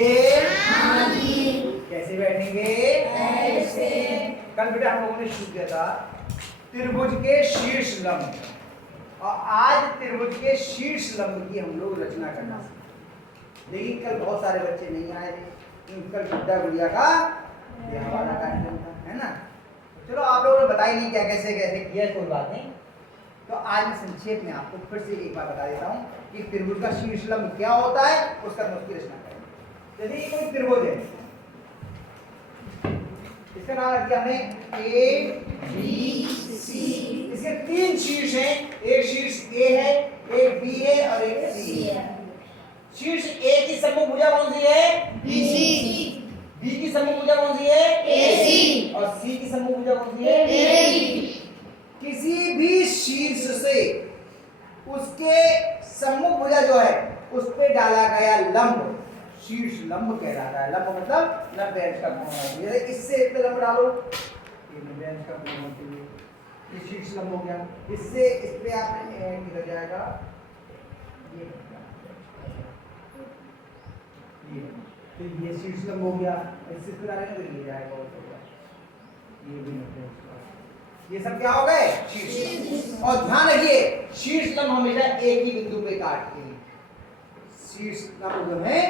हाँ जी। कैसे बैठेंगे? ऐसे। कल बेटा हम लोगों ने शुरू किया था त्रिभुज के शीर्ष लंब, और आज त्रिभुज के शीर्ष लंब की हम लोग रचना करना सीखेंगे। लेकिन कल बहुत सारे बच्चे नहीं आए थे, कल गुड्डा गुड़िया का ये हमारा कार्यक्रम था, है ना। चलो आप लोगों ने बताई नहीं क्या कैसे कैसे किया, कोई बात नहीं। तो आज मैं संक्षेप में आपको फिर से एक बार बता देता हूँ कि त्रिभुज का शीर्ष लंब क्या होता है, उसका उसकी रचना करेंगे। यदि कोई त्रिभुज है, इसका नाम रख दिया हमने ए बी सी। इसके तीन शीर्ष हैं, एक शीर्ष ए है, एक बी है और एक सी है। शीर्ष ए की सम्मुख भुजा कौन सी है? BC। बी की सम्मुख भुजा कौन सी है? AC। और सी की सम्मुख भुजा कौन सी है? AD। किसी भी शीर्ष से उसके सम्मुख भुजा जो है उस पे डाला गया लंब शीर्ष लंब कहलाता है। लंब मतलब 90 अंश का कोण। जैसे इससे इस पे लंब डालो, ये 90 अंश का कोण होती है, ये शीर्ष लंब हो गया। इससे इस पे आपने किधर जाएगा, ये तो ये शीर्ष लंब हो गया। इससे फिर डालेंगे तो ये जाएगा और होगा, ये भी 90 अंश का। ये सब क्या हो गए? शीर्ष। और ध्यान रखिए शीर्ष लंब हमेशा एक ही बिंदु पे काटते हैं। शीर्ष लंब जो है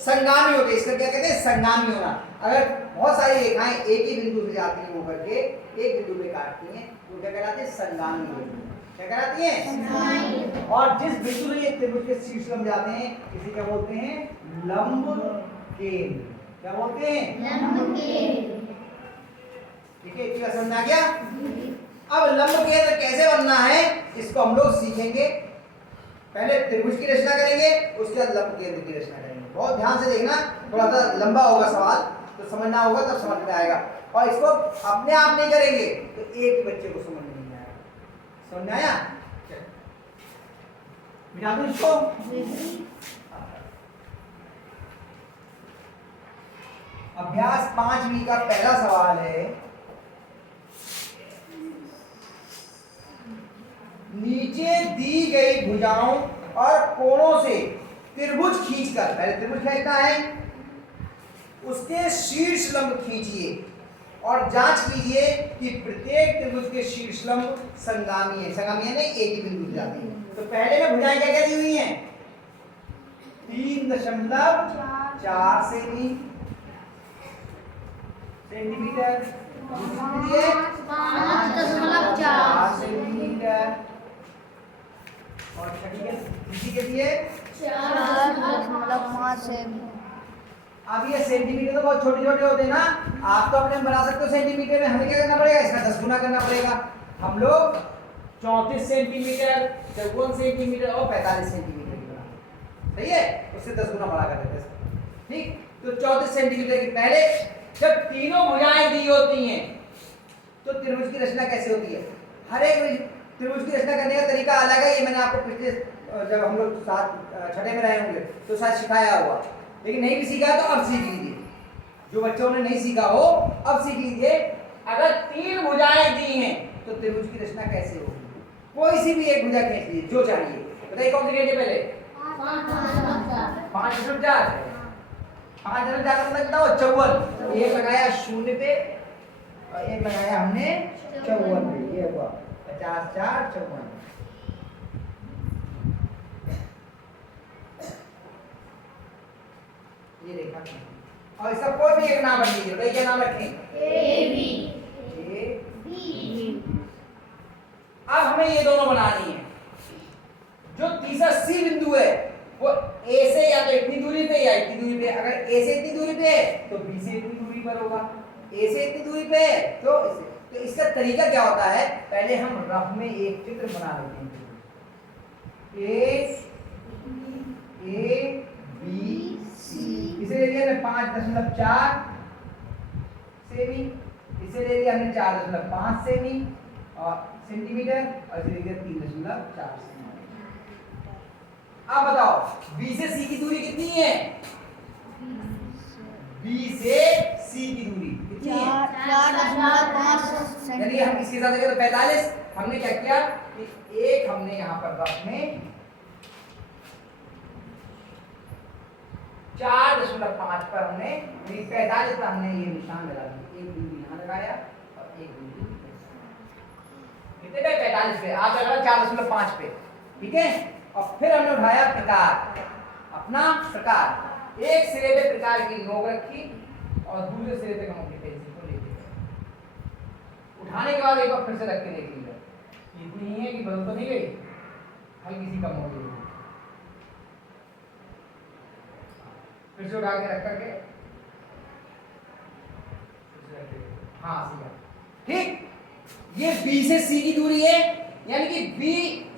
संगामी होते हैं, इसका क्या कहते हैं? संगामी होना। अगर बहुत सारी रेखाएं एक ही बिंदु से जाती हैं होकर के एक बिंदु पे काटती हैं तो क्या कहलाते हैं? संगामी रेखा। क्या कहलाती है? संगामी। और जिस बिंदु से ये त्रिभुज के शीर्ष लंब जाते हैं इसे क्या बोलते हैं? लंब केंद्र। क्या बोलते हैं? लंब केंद्र। ठीक है, इतना समझ आ गया। अब लंब केंद्र कैसे बनना है इसको हम लोग सीखेंगे। पहले त्रिभुज की रचना करेंगे, उसके बाद लंब केंद्र की रचना करेंगे। बहुत ध्यान से देखना, थोड़ा सा लंबा होगा सवाल तो समझना होगा, तब समझ में आएगा। और इसको अपने आप नहीं करेंगे तो एक ही बच्चे को समझ में नहीं आएगा। समझ में आया? मिटा दूं इसको? अभ्यास 5B का पहला सवाल है, नीचे दी गई भुजाओं और कोणों से त्रिभुज खींचकर, पहले त्रिभुज खींचना है, उसके शीर्ष लंब खींचिए और जांच कीजिए कि प्रत्येक त्रिभुज के शीर्ष लंब संगामी है। संगामी है नहीं, एक ही बिंदु से जाती है। तो पहले में भुजाएं क्या क्या दी हुई हैं? 3.4 सेंटीमीटर, 5.4 सेंटीमीटर, और छठी के लिए 4.5 सेमी। अब ये सेंटीमीटर तो बहुत छोटे छोटे होते हैं ना, आप तो अपने बना सकते हो सेंटीमीटर में। हमें क्या करना पड़ेगा? इसका 10 गुना करना पड़ेगा। हम लोग 34 सेंटीमीटर, 54 सेंटीमीटर और 45 सेंटीमीटर की बना, सही है, उससे 10 गुना बड़ा कर देते हैं। ठीक, तो 34 सेंटीमीटर की पहले जब तीनों भुजाएं दी होती हैं तो त्रिभुज की रचना कैसे होती है? हर एक त्रिभुज की रचना करने का तरीका अलग है। ये मैंने आपको पिछले जब हम लोग छठे में रहे होंगे तो शायद सिखाया हुआ, लेकिन नहीं भी सीखा तो अब सीख लीजिए। जो बच्चों ने नहीं सीखा हो अब सीख लीजिए। अगर 3 भुजाएं दी हैं तो त्रिभुज की रचना कैसे होगी? कोई सी भी एक भुजा खींच लीजिए जो चाहिए। बताइए कौन सी खींचे पहले? 5.4। 5.4 लगता हो 54। एक लगाया 0 पे और एक लगाया हमने 54 पे, ये हुआ 50 4 54। ये रेखा और इसका कोई भी एक नाम रख लीजिए। बताइए क्या नाम रखें? A B। अब हमें ये दोनों बनानी है। जो तीसरा सी बिंदु है वो ए से या तो इतनी दूरी पे या इतनी दूरी पे। अगर ए से इतनी दूरी पे है तो बी से इतनी दूरी पर होगा, ए से इतनी दूरी पे है तो इसे। तो इसका तरीका क्या होता है? पहले हम रफ में एक चित्र बना लेते हैं। ए बी सी, इसे ले लिया हमने 5.4 सेमी, इसे ले लिया हमने 4.5 सेमी और सेंटीमीटर, और इसे ले लिया 3.4 सेमी। अब बताओ बी से सी की दूरी कितनी है? बी से सी की दूरी कितनी है? 4.5 यानी हम इसके साथ अगर 45, हमने क्या किया कि एक हमने यहाँ पर रफ में 4.5 पर हमने 45 पर हमने ये निशान लगा दिया, एक बिंदु यहाँ लगाया और एक बिंदु कितने पे 45 पे, आप लगा 4.5 पे, ठीक है। और फिर हमने उठाया प्रकार, अपना प्रकार, एक सिरे पे प्रकार की नोक रखी और दूसरे सिरे पे नोक की पेंसिल को लेके उठाने के बाद एक बार फिर से रख के देख लीजिए, इतनी ही है कि बदल तो नहीं गई, हल्की सी कम हो गई, फिर से उठा के रख करके हाँ सीधा, ठीक। ये B से C की दूरी है, यानी कि B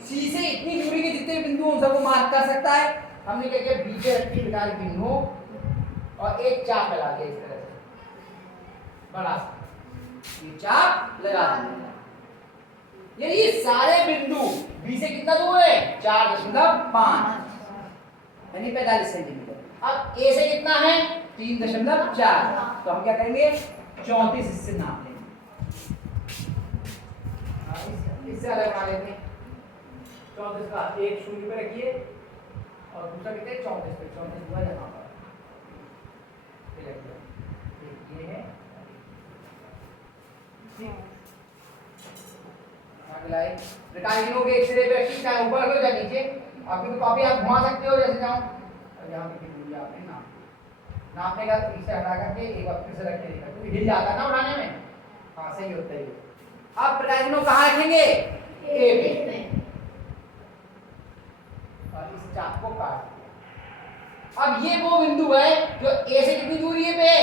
C से इतनी दूरी के जितने बिंदु उन सबको मार्क कर सकता है। हमने क्या किया, B पे रखी प्रकार की नोक और एक चाप लगा दिया इस तरह से, बड़ा सा ये चाप लगा दिया, यानी ये सारे बिंदु B से कितना दूर है, 4.5 यानी 45 सेंटीमीटर। अब A से कितना है, 3.4, तो हम क्या करेंगे 34 इससे नाप लेंगे, इससे अलग बना लेते हैं। 34 का एक शून्य पे रखिए और दूसरा कितने 34 पे, 34 हुआ यहाँ पर ये है, रिकार्डिंग के एक सिरे पे रखिए, चाहे ऊपर रखो चाहे नीचे, आपकी तो कॉपी आप घुमा सकते हो जैसे चाहो, और यहाँ पे दूरी आपने नापने का इसे हटा करके एक बार फिर से रख के देखा, क्योंकि हिल जाता है ना उठाने में, हाँ सही होता है। अब प्रकाशनों कहाँ रखेंगे, ए पे, और इस चाप को काट दिया। अब ये वो बिंदु है जो ए से कितनी दूरी है पे,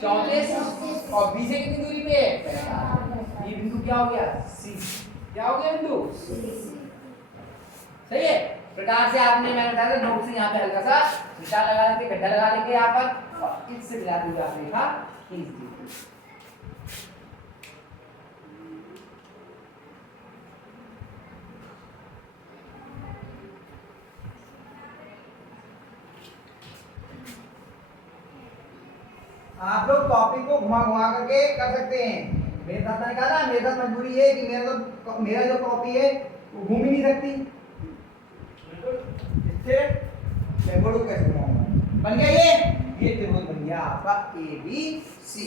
34, और बी से कितनी दूरी पे, 45। ये बिंदु क्या हो गया, सी, क्या हो गया बिंदु, सही है। प्रकार से आपने, मैंने बताया था नोट से यहाँ पे हल्का सा निशान लगा देंगे, गड्ढा लगा देंगे यहाँ पर, और इससे मिलाते हुए आपने लिखा खींच दी। आप लोग टॉपिक को घुमा घुमा करके कर सकते हैं, मेरे साथ मैंने कहा ना, मेरे साथ मजबूरी है कि मेरा जो कॉपी है वो घूम ही नहीं सकती, इससे मैं बोलूं कैसे घुमाऊंगा। बन गया ये त्रिभुज बन गया आपका ए बी सी।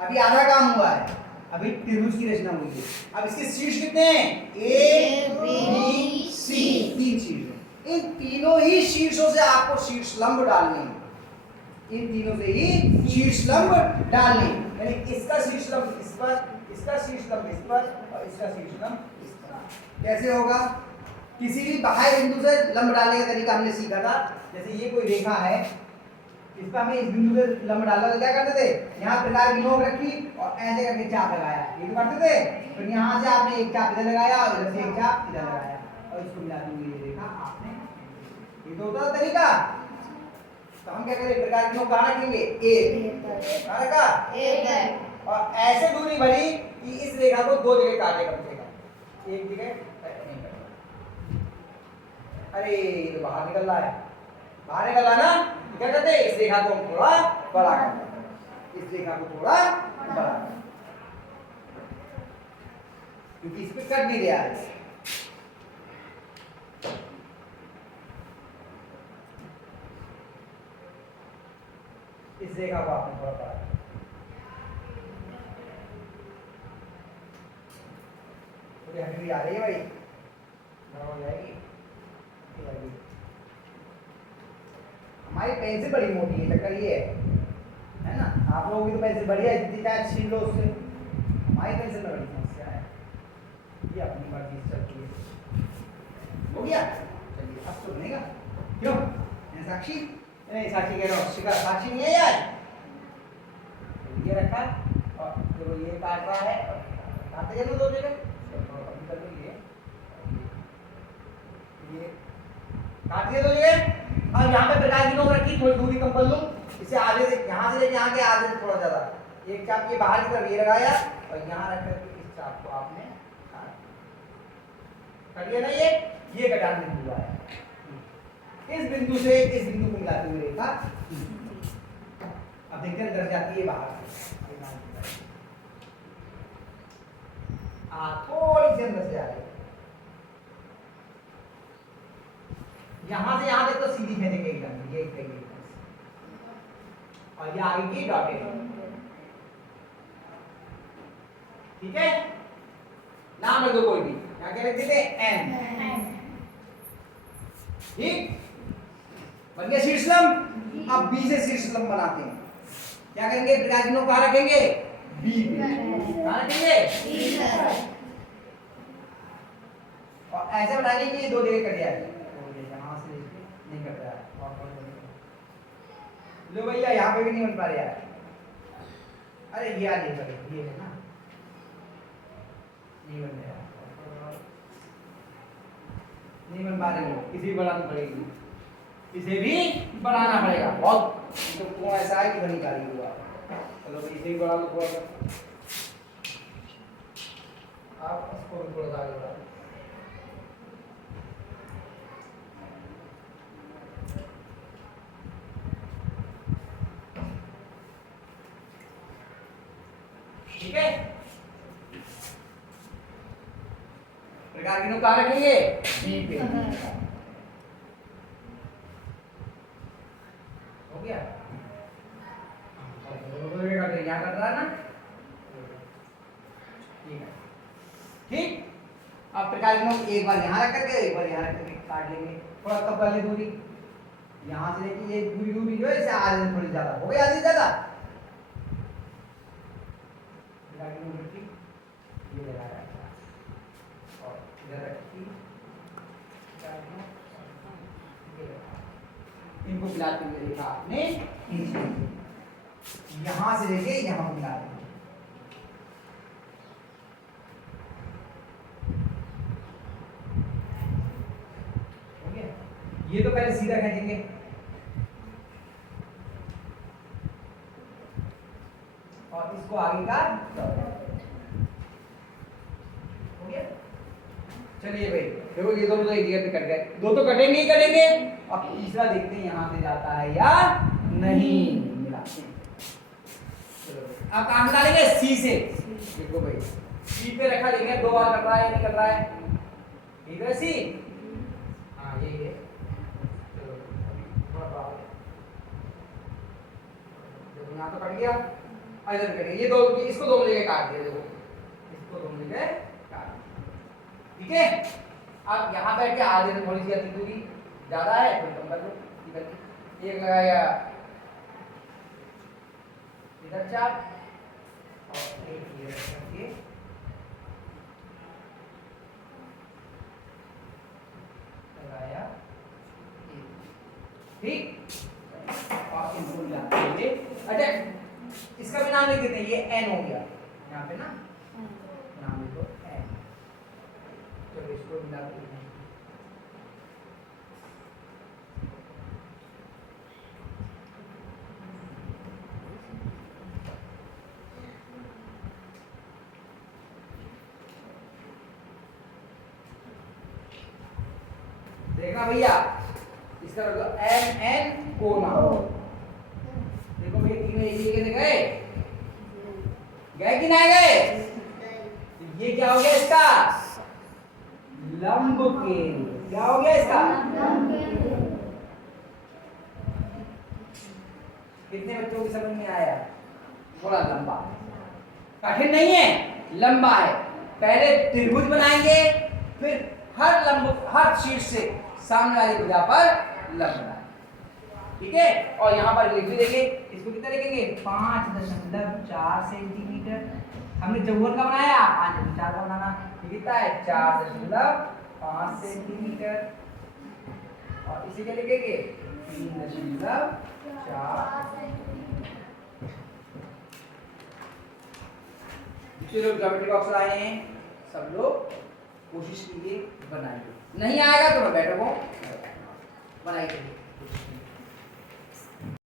अभी आधा काम हुआ है, अभी त्रिभुज की रचना हुई है। अब इसके शीर्ष कितने हैं, ए बी सी, 3 शीर्ष हैं। इन तीनों ही शीर्षों से आपको शीर्ष लंब डालने हैं, इन तीनों से ही शीर्ष लंब डालने, यानी इसका शीर्ष लंब इस पर, इसका शीर्ष लंब इस पर, और इसका शीर्ष लंब इस पर। कैसे होगा, किसी भी बाह्य बिंदु से लंब डालने का तरीका हमने सीखा था। जैसे ये कोई रेखा है, इस पर हमें इस बिंदु से लंब डालना, तो क्या करते थे, यहाँ प्रकार की नोक रखी और ऐसे करके चाप लगाया, ये तो करते थे। फिर यहाँ से आपने एक चाप इधर लगाया और इधर से एक चाप इधर लगाया और इसको मिला दी, ये रेखा आपने, ये तो होता था तरीका। तो हम क्या करें, प्रकार की नोक कहाँ रखेंगे, ए, कहाँ रखा, ए, और ऐसे दूरी भरी कि इस रेखा को 2 जगह काटे कम से कम, एक जगह नहीं करना। अरे ये तो बाहर निकल रहा है, बाहर निकल रहा ना, क्या करते हैं, इस रेखा को हम थोड़ा बड़ा करते हैं, इस रेखा को थोड़ा बड़ा करते हैं, क्योंकि इस पे कट नहीं दिया है। इस रेखा को आपने थोड़ा बड़ा, तो हड्डी आ रही है भाई, हो जाएगी। हमारी पेंसिल बड़ी मोटी है, चक्कर ये है ना, आप लोगों की तो पेंसिल बढ़िया है, जितनी चाहे छीन लो उससे, हमारी पेंसिल में बड़ी समस्या है, ये अपनी मर्जी से चलती है। हो गया, चलिए अब तो बनेगा, क्यों साक्षी, नहीं साक्षी कह रहा हूँ, शिखा साक्षी नहीं है यार, ये रखा और देखो ये काट रहा है, काटते चलो 2 जगह, ये काट दिया 2 जगह। अब यहाँ पे प्रकार की नोक रखी, थोड़ी दूरी कम कर लो, इसे आधे से, यहाँ से लेके यहाँ के आधे से थोड़ा ज्यादा, एक चाप के बाहर की तरफ ये लगाया और यहाँ रख करके इस चाप को आपने काट दिया ना, ये घटान बिंदु आया, इस बिंदु से इस बिंदु को मिलाते हुए रेखा, अब देखते हैं डर जाती है बाहर, थोड़ी सी अंदर से आ रही है, यहाँ से यहाँ तक तो सीधी खेलेंगे एकदम, ये कहिए और ये आगे की डॉटेड। ठीक है, नाम रख दो कोई भी, क्या क्या लिख देते एन। ठीक, बन गया शीर्षलम। अब बी से शीर्षलम बनाते हैं। क्या करेंगे, प्रकार चिन्हों कहाँ रखेंगे, बी पे। कहाँ रखेंगे, और ऐसे बनाने के लिए दो जगह कट जाएगी, यहाँ से नहीं कट रहा है। लो भैया यहाँ पे भी नहीं बन पा रहा है। अरे ये आज ये है ना, नहीं बन रहा, नहीं बन पा रही है, इसे भी बढ़ानी पड़ेगी, इसे भी बढ़ाना पड़ेगा। बहुत तो ऐसा है कि बनी काली हुआ। चलो इसे भी बढ़ा लो थोड़ा सा, आप इसको भी थोड़ा सा आगे बढ़ा। ठीक है, प्रकार चिन्ह कहाँ रखेंगे, बी पे। हो गया, यहाँ कट रहा है ना, ठीक है। ठीक, अब प्रकार चिन्ह एक बार यहाँ रख करके एक बार यहाँ रख करके काट लेंगे। थोड़ा कब वाली दूरी, यहाँ से लेके ये दूरी दूरी जो है इसे आधे थोड़ी ज्यादा हो गई, आधी ज्यादा। ये लगाया और इधर रखी, इनको मिलाते हुए देखा आपने, यहां से लेके यहां मिला देंगे। हो गया, ये तो पहले सीधा खींचेंगे, और इसको आगे का हो गया। चलिए भाई देखो, ये दोनों तो एक जगह पे कट गए, दो तो कटेंगे ही कटेंगे। अब तीसरा देखते हैं यहाँ से जाता है या नहीं, मिलाते हैं। चलो अब कहाँ से डालेंगे, सी से। देखो भाई सी पे रखा, लेंगे दो बार कट रहा है, नहीं कट रहा है, ठीक है सी, हाँ ये है। चलो थोड़ा देखो यहाँ तो कट गया, इधर कट गया, ये दो, इसको दोनों जगह काट दिया, देखो इसको दोनों जगह काट दिया। ठीक है, अब यहाँ बैठ के आगे से थोड़ी सी अधिक दूरी ज्यादा है, थोड़ी कम कर दो, इधर की एक लगाया इधर चाप, और एक ये रखिए, लगाया, ठीक, और इनको मिलाते हैं। अच्छा इसका भी नाम लिख देते हैं, ये एन हो गया यहाँ पे ना, नाम लिखो एन। चलो इसको मिलाते हैं। देखा भैया, इसका मतलब एन एन कोना। देखो भैया तीनों एक जगह से गए, गए कि नहीं गए, ये क्या हो गया इसका, लंब केंद्र। क्या हो गया इसका, कितने बच्चों की समझ में आया, थोड़ा लंबा, कठिन नहीं है, लंबा है। पहले त्रिभुज बनाएंगे, फिर हर लंब, हर शीर्ष से सामने वाली भुजा पर लंब बनाएंगे, ठीक है। और यहाँ पर लिख भी देंगे, इसको कितना लिखेंगे, 5.4 सेंटीमीटर। हमने चौवन का बनाया, 5.4 का बनाना, कितना है 4.5 सेंटीमीटर, और इसी के लिखेंगे 3.4। जो लोग ज्योमेट्री बॉक्स लाए हैं सब लोग कोशिश कीजिए बनाइए, नहीं आएगा तो मैं बैठो बनाइए।